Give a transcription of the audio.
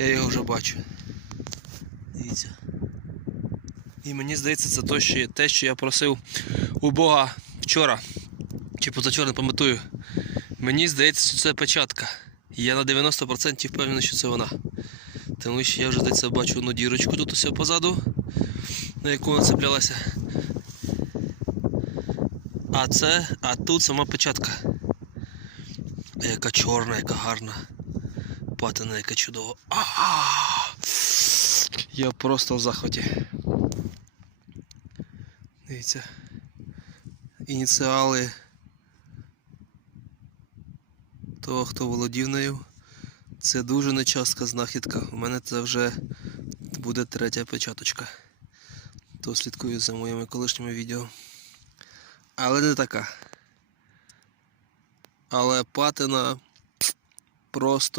Я його вже бачу. Дивіться. І мені здається, це то, що, те, що я просив у Бога вчора. Чи позавчора не пам'ятаю. Мені здається, що це печатка. Я на 90% впевнений, що це вона. Тому що я вже здається бачу одну дірочку тут усе позаду, на яку вона цеплялася. А це, а тут сама печатка. Яка чорна, яка гарна. Патина, яка чудова. А-а-а! Я просто в захваті. Дивіться. Ініціали того, хто володів нею. Це дуже нечастка знахідка. У мене це вже буде третя печаточка. То слідкую за моїми колишніми відео. Але не така. Але патина просто